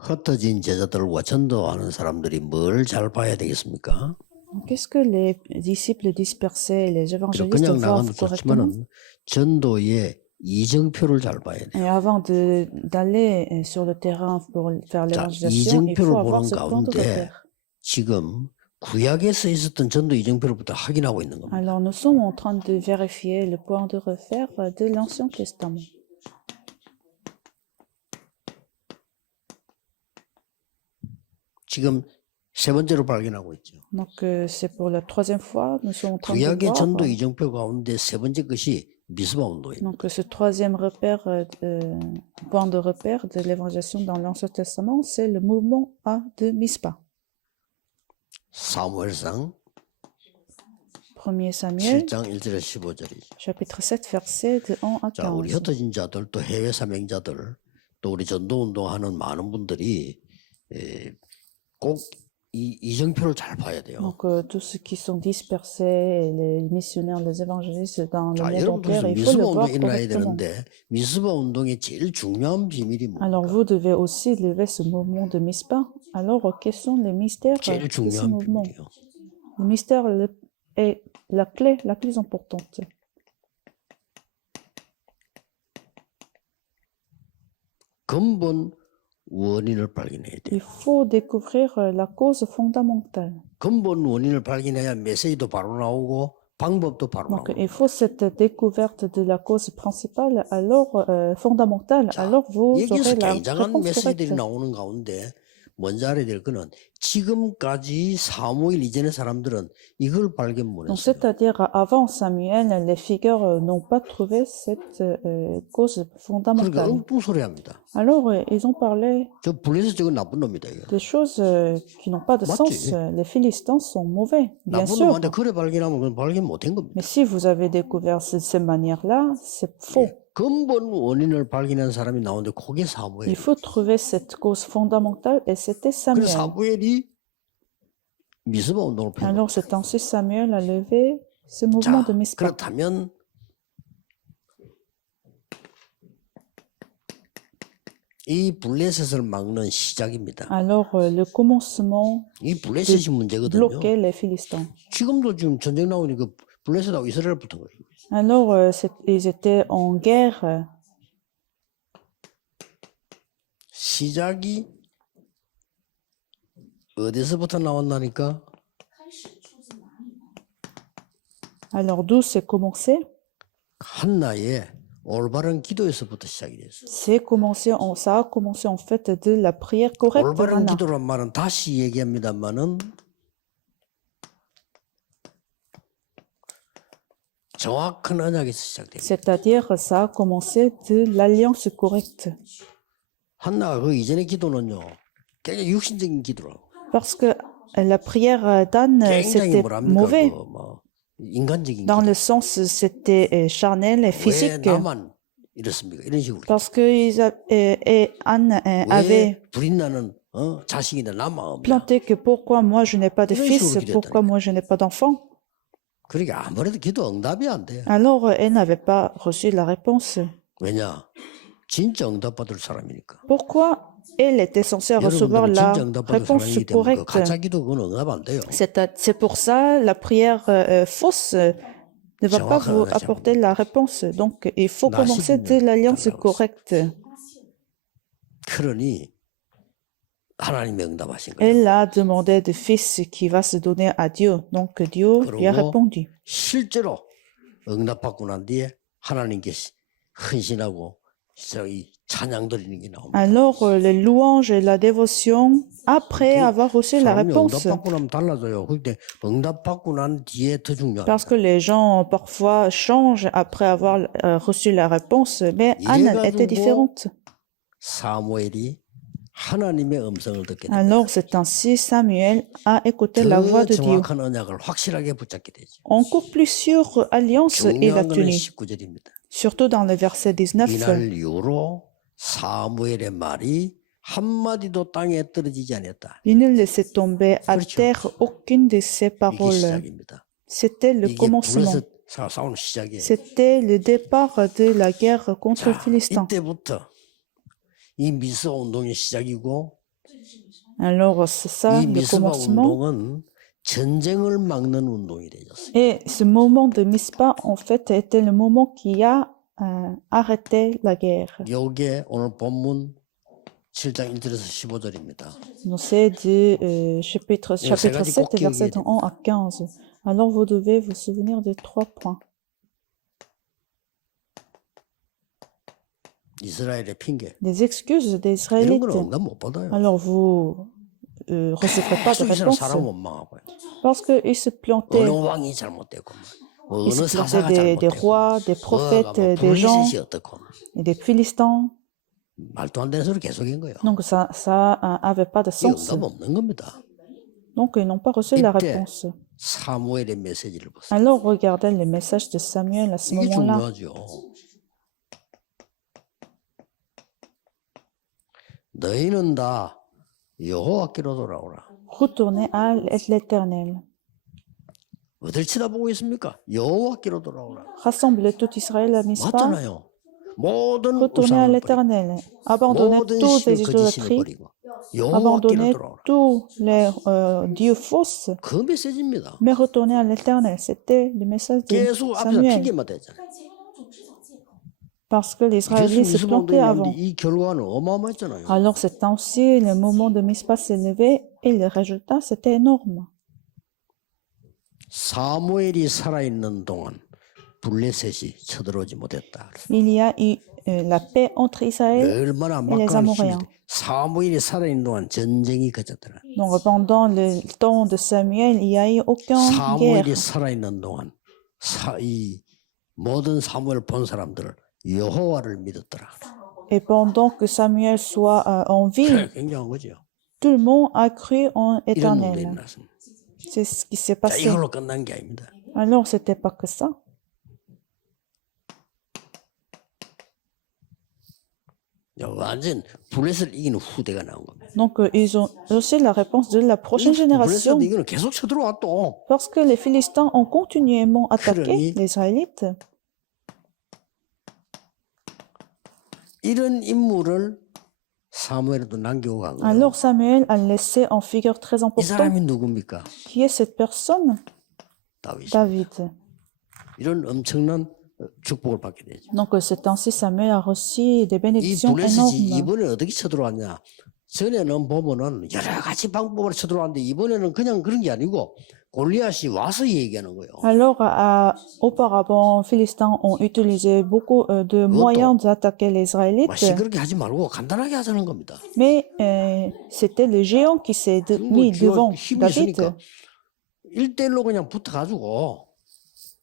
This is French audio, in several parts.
흩어진 제자들과 전도하는 사람들이 뭘 잘 봐야 되겠습니까? Qu'est-ce que les disciples dispersés et les 그리고 évangélistes 그냥 나가도 voient correctement? 좋지만은 전도의 이정표를 잘 봐야 돼요. Et avant d'aller sur le terrain pour faire 자, l'évangélisation, il faut 이정표를 avoir 보는 ce point de 가운데 repère. 지금 구약에 써 있었던 전도 이정표로부터 확인하고 있는 겁니다. Alors nous sommes en train de vérifier le point de repère de l'Ancien Testament. 지금 세 번째로 발견하고 있죠. Donc c'est pour la troisième fois, nous sommes en train de 구약의 voir. 전도 이정표 가운데 세 번째 것이 미스바 운동입니다. Donc ce troisième repère, point de repère de l'évangélisation dans l'Ancien Testament, c'est le mouvement A de Mispa. 사무엘상 1er Samuel, 7장 1절에 15절이죠. chapitre 7, versets de 1 à 자, 우리 15. 흩어진 자들 또 해외 사명자들 또 우리 전도 운동하는 많은 분들이 꼭 이 이정표를 잘 봐야 돼요. Donc tous ceux qui sont dispersés, les missionnaires, les évangélistes dans le 자, monde entier, 여러분들 il faut le 미스바 voir 운동이 일어나야 correctement. 되는데 미스바 운동의 제일 중요한 비밀이 Alors 뭡니까? vous devez aussi lever ce mouvement de Mispa. Alors quels sont les mystères 제일 de ce 중요한 mouvement? 비밀이요. Le mystère est la clé la plus importante. 근본 원인을 발견해야 돼요. Il faut découvrir la cause fondamentale. 근본 원인을 발견해야 메시지도 바로 나오고 방법도 바로 Donc 나오고. il faut cette découverte de la cause principale, alors fondamentale, 자, alors vous 여기서 aurez la 굉장한 réponse 메시지들이 correcte. 나오는 가운데 먼저 알아야 될 거는 지금까지 사무엘 이전의 사람들은 이걸 발견 Donc 못했어요. c'est-à-dire avant Samuel, les figures n'ont pas trouvé cette cause 그러니까 fondamentale. 엉뚱소리합니다. Alors ils ont parlé 저 블레셋 저건 나쁜 놈이다 이거. des choses qui n'ont pas de 맞지? sens. Les Philistins sont mauvais, bien 나쁜 sûr. 놈한테 그래 발견하면 그건 발견 못한 겁니다. Mais si vous avez découvert de cette manière-là, c'est faux. 근본 원인을 발견한 사람이 나오는데 그게 Il 사무엘. faut trouver cette cause fondamentale et c'était 그래서 Samuel. 사무엘이 미스바 운동을 펴는 Alors c'est ainsi Samuel a levé ce mouvement de 자, Mispa. 그렇다면 이 블레셋을 막는 시작입니다. Alors le commencement 이 블레셋이 문제거든요. bloquait les Philistins. 지금도 지금 전쟁 나오니까 블레셋하고 이스라엘 붙은 거예요. Alors ils étaient en guerre. 시작이 어디서부터 나왔나니까 Alors d'où c'est commencé? 한나의 올바른 기도에서부터 시작이 됐어요. Ça a commencé en fait de la prière correcte de 올바른 Hannah. 기도란 말은 다시 얘기합니다만은 정확한 언약에서 시작됩니다. C'est-à-dire ça a commencé de l'alliance correcte. 한나가 그 이전의 기도는요, 굉장히 육신적인 기도라고. Parce que la prière d'Anne, 굉장히 c'était 뭐랍니까? mauvais. 뭐 인간적인 Dans 기도. le sens, c'était charnel et 왜 physique. 나만 이렇습니까? 이런 식으로. Parce que Anne avait 왜 불이 나는 자식인데 나만 없냐? planté que pourquoi moi je n'ai pas de 이런 fils, 식으로 pourquoi moi je n'ai pas d'enfant. 그러니까 아무래도 기도 응답이 안 돼. Alors elle n'avait pas reçu la réponse. 왜냐? 진짜 응답받을 사람이니까. Pourquoi elle était censée recevoir 여러분들은 la 진짜 응답받을 réponse 사람이기 때문에 그 correcte? 가짜 기도 그건 응답 안 돼요. C'est pour ça la prière fausse ne va pas vous apporter la réponse. Donc il faut commencer de l'alliance correcte. 그러니 하나님이 응답하신 거예요. Elle a demandé de fils qui va se donner à Dieu. Donc Dieu lui a 그리고 répondu. 실제로 응답받고 난 뒤에 하나님께 헌신하고 이 찬양 드리는 게 나옵니다. Alors les louanges et la dévotion après avoir reçu la 사람이 réponse. 응답받고 나면 달라져요. 그때 응답받고 난 뒤에 더 중요합니다. Parce que les gens parfois changent après avoir reçu la réponse, mais Anne était différente. 사무엘이 하나님의 음성을 듣게 됩니다. Alors c'est ainsi Samuel a écouté la voix 더 de Dieu. 정확한 언약을 확실하게 붙잡게 되죠. Encore plus sûre alliance il a 중요한 거는 tenu. 19절입니다. Surtout dans le verset 19. 이날 이후로 사무엘의 말이 한마디도 땅에 떨어지지 않았다. Il ne laissait tomber à terre aucune de ses 이게 paroles. 시작입니다. C'était le 이게 commencement. 블레셋 싸우는 시작이에요. C'était le départ de la guerre contre les 자, Philistins. 이때부터 이 미스바 운동의 시작이고 Alors, c'est ça 이 le 미스바 commencement. 운동은 전쟁을 막는 운동이 되었어요. Et ce moment de Mispa, en fait, était le moment qui a arrêté la guerre. 요게 오늘 본문 7장 1절에서 15절입니다. Donc, c'est du chapitre 세 7, 가지 꼭 versets 기억해야 1 à 15. Alors, vous devez vous souvenir de 3 points. 이스라엘의 핑계. Des excuses des 이런 Israélites. 거는 응답 못 받아요. Alors, vous recevrez pas de 계속 이스라엘 réponse 사람 원망하고요. parce qu'ils se plantaient. 어느 왕이 잘못됐고 뭐 Ils 어느 se plantaient 사사가 des 잘못됐고 rois, des prophètes, des gens 블레셋이 어떻고 et des Philistins. 말도 안 되는 소리 계속인 거예요. Donc, ça avait pas de 이 sens. 응답 없는 겁니다. Donc, ils n'ont pas reçu la 이때 réponse. 사무엘의 메시지를 보세요. Alors, regardez le message de Samuel à ce 이게 moment-là. 중요하죠. 너희는 다 여호와께로 돌아오라. Retournez à l'Éternel. 어딜 쳐다보고 있습니까? 여호와께로 돌아오라. Rassemblez tout Israël à Mispa. 맞잖아요. 모든 Retournez à 우상을 버리고 l'Éternel. Abandonnez 모든 toutes les 신을 거짓 신을 idolâtries. 버리고 여호와께로 Abandonnez 돌아오라. tous les dieux fausses. 그 메시지입니다. Mais retournez à l'Éternel. C'était le message de 계속 앞에서 Samuel. 핑계만 대잖아요. Parce que les 그래서 Israélites se plantaient avant. 이 결과는 어마어마했잖아요. Alors, c'est ainsi le moment de Mispa s'est levé et le résultat, c'était énorme. 사무엘이 살아있는 동안 블레셋이 쳐들어오지 못했다. Il y a eu la paix entre Israël. 얼마나 les 막강한 Amoréens. 힘이 사무엘이 살아있는 동안 전쟁이 그쳤더라. Donc, pendant le temps de Samuel, il n'y a eu aucune guerre. 사무엘이 살아있는 동안 이 모든 사무엘 본 사람들을 여호와를 믿었더라. Et pendant que Samuel soit en vie, 굉장한 거죠. tout le monde a cru en 이런 일이 Éternel. 났습니다. C'est ce qui s'est 자, passé. 이걸로 끝난 게 아닙니다. Alors, c'était pas que ça. 완전 블레셋을 이기는 후대가 나온 겁니다. Donc, ils ont reçu la réponse de la prochaine 블레셋 génération. 이거는 계속 쳐들어와 또. Parce que les Philistins ont continuellement attaqué 그러니 les Israélites. 이런 인물을 사무엘에도 남기고 간 거예요. Alors, Samuel a laissé en figure très 이 importante 사람이 누굽니까? qui est cette personne, 다윗. David. 이런 엄청난 축복을 받게 되죠. Donc, c'est ainsi Samuel a reçu des 이 bénédictions 블레셋이 énormes. 이번에 어떻게 쳐들어왔냐? 전에는 보면은 여러 가지 방법으로 쳐들어왔는데 이번에는 그냥 그런 게 아니고 골리앗이 와서 얘기하는 거예요. Alors, auparavant, Philistins ont utilisé beaucoup de moyens d'attaquer les Israélites, 막 시끄럽게 하지 말고 간단하게 하자는 겁니다. mais c'était le géant qui s'est mis devant 힘이 David. 있으니까 1대1로 그냥 붙어가지고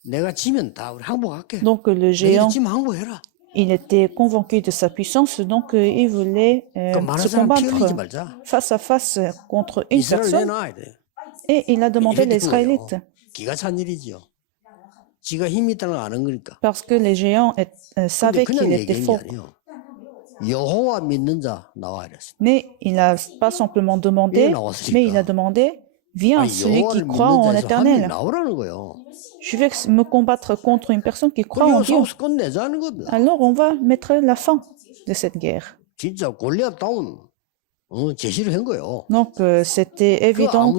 내가 지면 다 우리 항복할게. Donc, le 내가 géant, 지면 항복해라. il était convaincu de sa puissance, donc il voulait 그 많은 se 사람 피 흘리지 combattre 말자. face à face contre une 이스라엘 personne. 내놔야 돼. Et il a demandé 이게 les Israélites, 기가 찬 일이지요. 지가 힘이 있다는 걸 아는 거니까. parce que les géants 근데 savaient 그냥 qu'il était 얘기한 게 fort. 아니에요. 여호와 믿는 자 나와 이랬어요. Mais il n'a pas simplement demandé, mais il a demandé, viens, 아니, celui qui 여호와를 croit en 믿는 자에서 한 명이 l'Éternel. 나오라는 거예요. Je vais me combattre contre une personne qui croit en 그래서 Dieu. 싸워서 끝내자는 겁니다. Alors on va mettre la fin de cette guerre. 진짜 골리앗다운 제시를 한 거예요. Donc c'était évident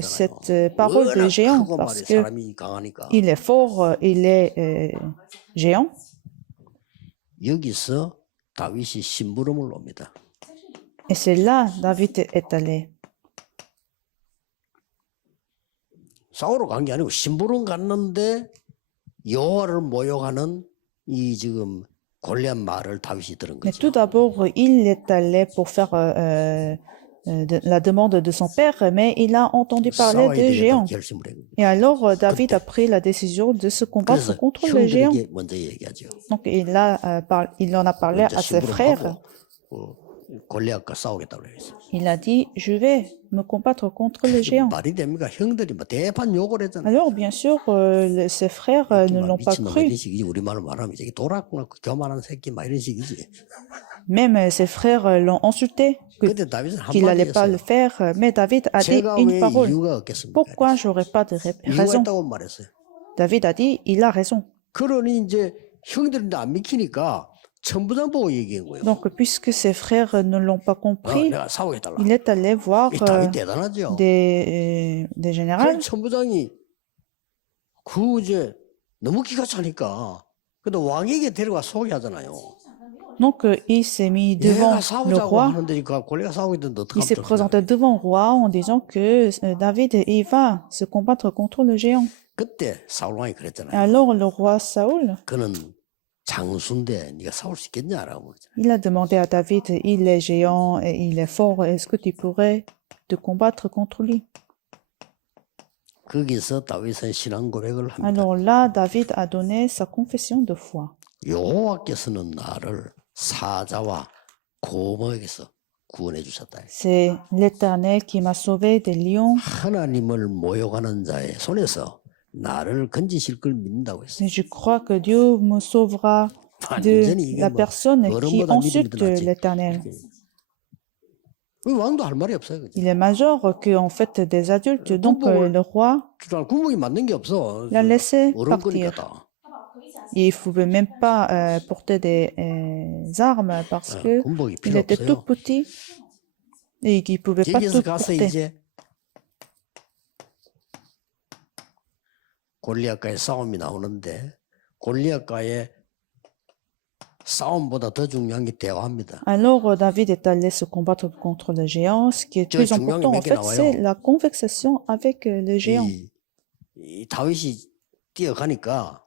cette parole de 워낙 géant 크고 parce 말이 que 사람이 강하니까. il est fort, il est géant. 여기서 다윗이 심부름을 옵니다. Et c'est là David est allé. 싸우러 간 게 아니고 심부름 갔는데 여호와를 모욕하는 이 지금 골리앗 말을 다윗이 들은 Mais 거죠. tout d'abord, il est allé pour faire la demande de son père, mais il a entendu parler 싸워야 des 되겠다고 géants. 결심을 한 겁니다. Et alors, David a pris la décision de se combattre 그래서 contre les géants. 형들에게 먼저 얘기하죠. Donc, il en a parlé 먼저 à ses frères. 심부름하고 골리앗과 싸우겠다고 그랬어요. Il a dit, je vais me combattre contre les géants. 말이 됩니까? 형들이 뭐 대판 욕을 했잖아요. Alors, bien sûr, ses frères ne l'ont pas 미친놈 cru. 이런 식이지. 우리말로 말하면 이제 돌았구나 교만한 새끼 막 이런 식이지. Même ses frères l'ont insulté, 그때 다윗은 qu'il 한마디 n'allait pas le 했어요. faire. Mais David a dit 제가 une 왜 parole. 이유가 없겠습니까? Pourquoi j'aurais pas de 이유가 raison? 있다고 말했어요. David a dit, il a raison. 그러니 이제 형들인데 안 믿기니까 천부장 보고 얘기한 거예요. Donc, puisque ses frères ne l'ont pas compris, 내가 싸우게 해달라. il est allé voir 이 다윗 대단하죠. des 그럼 généraux. 천부장이 그 이제 너무 기가 차니까 근데 왕에게 데려가 소개 하잖아요. Donc, il s'est mis devant 얘가 le 싸우자고 roi. 하는데 그 골리앗 싸우고 있는데 Il s'est 어떡하면 présenté devant le roi en disant que David, il va se combattre contre le géant. 그때 사울 왕이 Et 그랬잖아요. alors, le roi Saoul, 그는 장수인데 네가 싸울 수 있겠냐라고 그러잖아요. il a demandé à David, il est géant et il est fort, est-ce que tu pourrais te combattre contre lui? 거기서 다윗은 신앙 고백을 합니다. Alors là, David a donné sa confession de foi. 여호와께서는 나를 사자와 곰에게서 구원해 주셨다. C'est l'Éternel qui m'a sauvé des lions. 하나님을 모욕하는 자의 손에서 나를 건지실 걸 믿는다고 했어요. Et je crois que Dieu me sauvera de 완전히 이게 la 뭐 personne qui 어른보다 믿음이 insulte 더 낫지. l'Éternel. 그 왕도 할 말이 없어요. 그죠? Il est majeur que en fait des adultes. Donc le roi 그러니까 군복이 맞는 게 없어. l'a laissé 어른 partir. 거니까. Il ne pouvait même pas porter des armes parce que 군복이 il 필요 était tout 없어요. petit et qu'il ne pouvait pas 여기서 tout 가서 porter. 이제 골리앗과의 싸움이 나오는데 골리앗과의 싸움보다 더 중요한 게 대화입니다. Alors David est allé se combattre contre le géant. Ce qui est plus important en fait, c'est la conversation avec le géant. 이 다윗이 뛰어가니까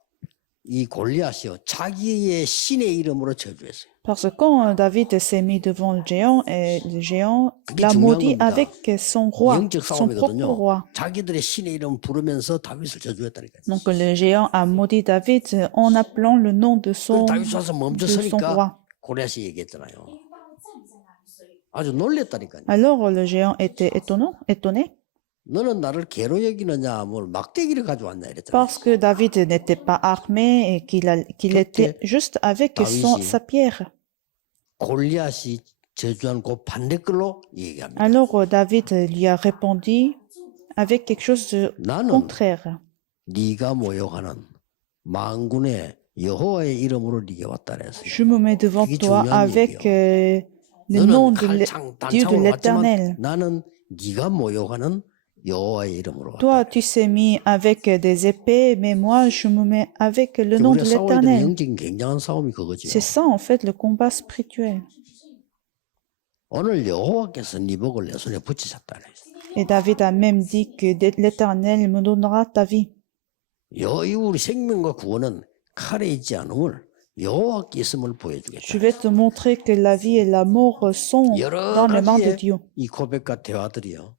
이 골리앗이요 자기의 신의 이름으로 저주했어요. Parce que quand David s'est mis devant le géant, et le géant l'a maudit avec son roi, 영적 son propre 싸움이거든요. roi. 자기들의 신의 이름 부르면서 다윗을 저주했다니까요. Donc le géant a maudit David en appelant le nom de son 다윗 와서 roi. 멈춰서니까 골리앗이 얘기했잖아요. 아주 놀랬다니까요. Alors le géant était étonné 너는 나를 개로 여기느냐, 뭘 막대기를 가져왔냐 이랬잖아요. parce que David n'était pas armé et qu'il était juste avec sa pierre. 골리앗이 저주한 그 반대글로 얘기합니다. Alors David lui a répondu avec quelque chose de 나는 contraire. 네가 모욕하는 만군의 여호와의 이름으로 네게 왔다 그랬어요. Je me mets devant 그게 toi 중요한 avec 얘기예요. le nom 너는 de Dieu de 단창으로 왔지만 l'Éternel. 나는 네가 모욕하는 여호와의 이름으로 왔다. Toi, tu t'es mis avec des épées, mais moi, je me mets avec le nom de 우리가 싸워야 되는 l'Éternel. 영적인 굉장한 싸움이 그거죠. C'est ça, en fait, le combat spirituel. 오늘 여호와께서 네 복을 내 손에 붙이셨다 그랬어요. Et David a même dit que l'Éternel me donnera ta vie. 이 우리 생명과 구원은 칼에 있지 않음을 여호와께 있음을 보여주겠다. Je vais te montrer que la vie et la mort sont 여러 dans les mains de 가지의 Dieu. 이 고백과 대화들이요.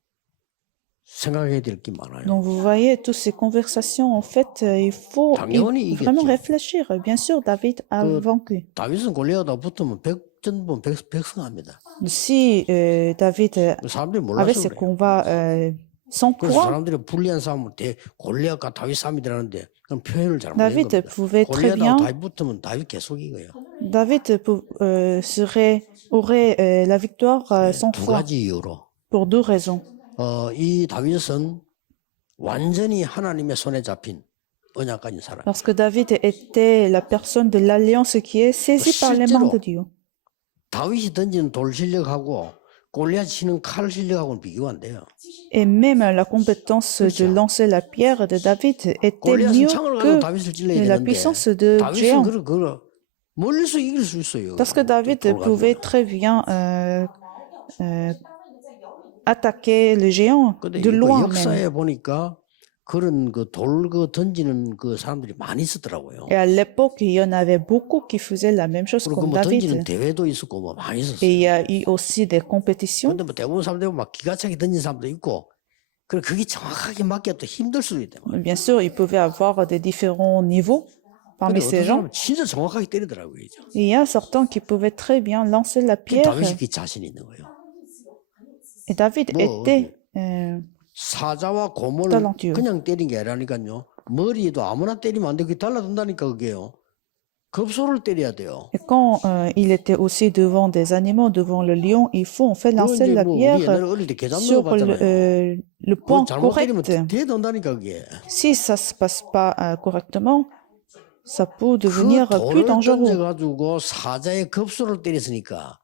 생각해야 될 게 많아요. Donc, vous voyez, toutes ces conversations, en fait, il faut 당연히 vraiment 이겼죠. réfléchir. Bien sûr, David a vaincu. 다윗은 골리앗하고 붙으면 백전분 백승합니다. Si David 사람들이 avait 몰라서 ces 그래요. combats sans 그래서 poids, 사람들이 불리한 싸움을 골리앗과 다윗 싸움이라는데 그런 표현을 잘 못한 David 겁니다. pouvait très bien, 골리앗하고 다윗 붙으면 다윗 계속이고요. David aurait la victoire sans 두 foi 가지 이유로 pour deux raisons. 이 다윗은 완전히 하나님의 손에 잡힌 언약 가진 사람. Parce que David était la personne de l'alliance qui est saisie par les mains de Dieu. 다윗이 던지는 돌 실력하고 골리앗이 치는 칼 실력하고는 비교가 안 돼요. Et même la compétence de lancer la pierre de David était 골리앗은 mieux 창을 가지고 que 다윗을 찔러야 la 되는데 puissance de 다윗은 géant. 멀리서 이길 수 있어요. Parce que David 돌 가지고. pouvait très bien attaquer le géant 근데 de 이거 loin même. 역사에 보니까 그런 돌 던지는 그 사람들이 많이 있었더라고요. Et à l'époque, il y en avait beaucoup qui faisaient la même chose 그리고 comme 뭐 던지는 David. 대회도 있었고 뭐 많이 Et 있었어요. il y a eu aussi des compétitions. 근데 뭐 대부분 사람들이 막 기가 차게 던진 사람도 있고, 그래 그게 정확하게 맞기가 또 힘들 수도 있대요. Bien sûr, il pouvait avoir des différents niveaux parmi 근데 ces 어떤 gens. 사람은 진짜 정확하게 때리더라고요. Et il y a certains qui pouvaient très bien lancer la pierre. 다윗이 그 자신 있는 거예요. Et David 뭐, était 사자와 곰을 talentueux. 그냥 때린 게 아니라니까요. 머리에도 아무나 때리면 안 돼. 그게 달라든다니까 그게요. 급소를 때려야 돼요. Et quand il était aussi devant des animaux, devant le lion, il faut en fait 그거 lancer 이제 la 뭐 우리 pierre 옛날에 어릴 때 계단 sur 넣어봤잖아요. le 그거 point 잘못 때리면 correct. 대던다니까 그게. Si ça se passe pas correctement, ça peut 그 devenir plus 돌을 dangereux. 던져가지고 사자의 급소를 때렸으니까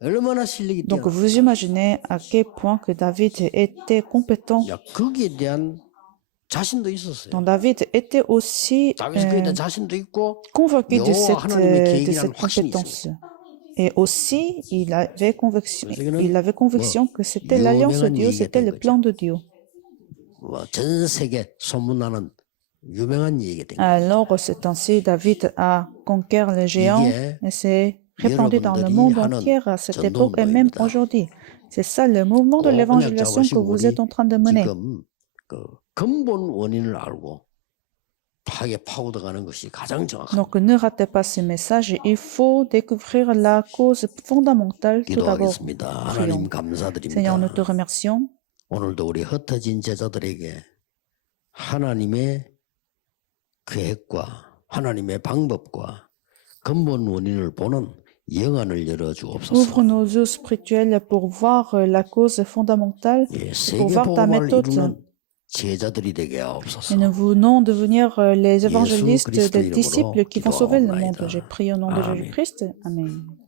얼마나 실력이 Donc, 뛰어나. vous imaginez à quel point que David était compétent. 야, 거기에 대한 자신도 있었어요. Donc, David était aussi 다윗이 거기에 대한 자신도 있고 convaincu de 여호와 하나님의 de 계획이라는 cette 확신이 compétence. 있습니다. Et aussi, 그래서 il avait conviction que c'était l'alliance de Dieu, c'était le plan de Dieu. 전 세계 소문나는 유명한 얘기가 된 거예요. Alors, c'est ainsi, David a conquis les géants 이게 et s'est répandu dans le 여러분들이 monde 하는 entier à cette époque et même 전도운동입니다. aujourd'hui. C'est ça le mouvement de 꼭 그냥 l'évangélisation que 잡으시고 vous êtes en train de mener. 지금 그 근본 원인을 알고 파고 들어가는 것이 가장 정확합니다. Donc, ne ratez pas ce message. Il faut découvrir la cause fondamentale tout d'abord. 기도하겠습니다. 하나님 Seigneur, 감사드립니다. nous te remercions. 오늘도 우리 흩어진 제자들에게 하나님의 계획과 하나님의 방법과 근본 원인을 보는 영안을 열어주옵소서. Ouvre nos yeux spirituels pour voir la cause fondamentale, 예, pour 세계 voir ta 복음을 méthode. 이루는 제자들이 되게 하옵소서. Et nous voulons devenir les 예수 évangélistes, 그리스도 des disciples 이름으로 qui vont sauver le monde. 기도하옵나이다. J'ai prié au nom de 아멘. Jésus-Christ. Amen.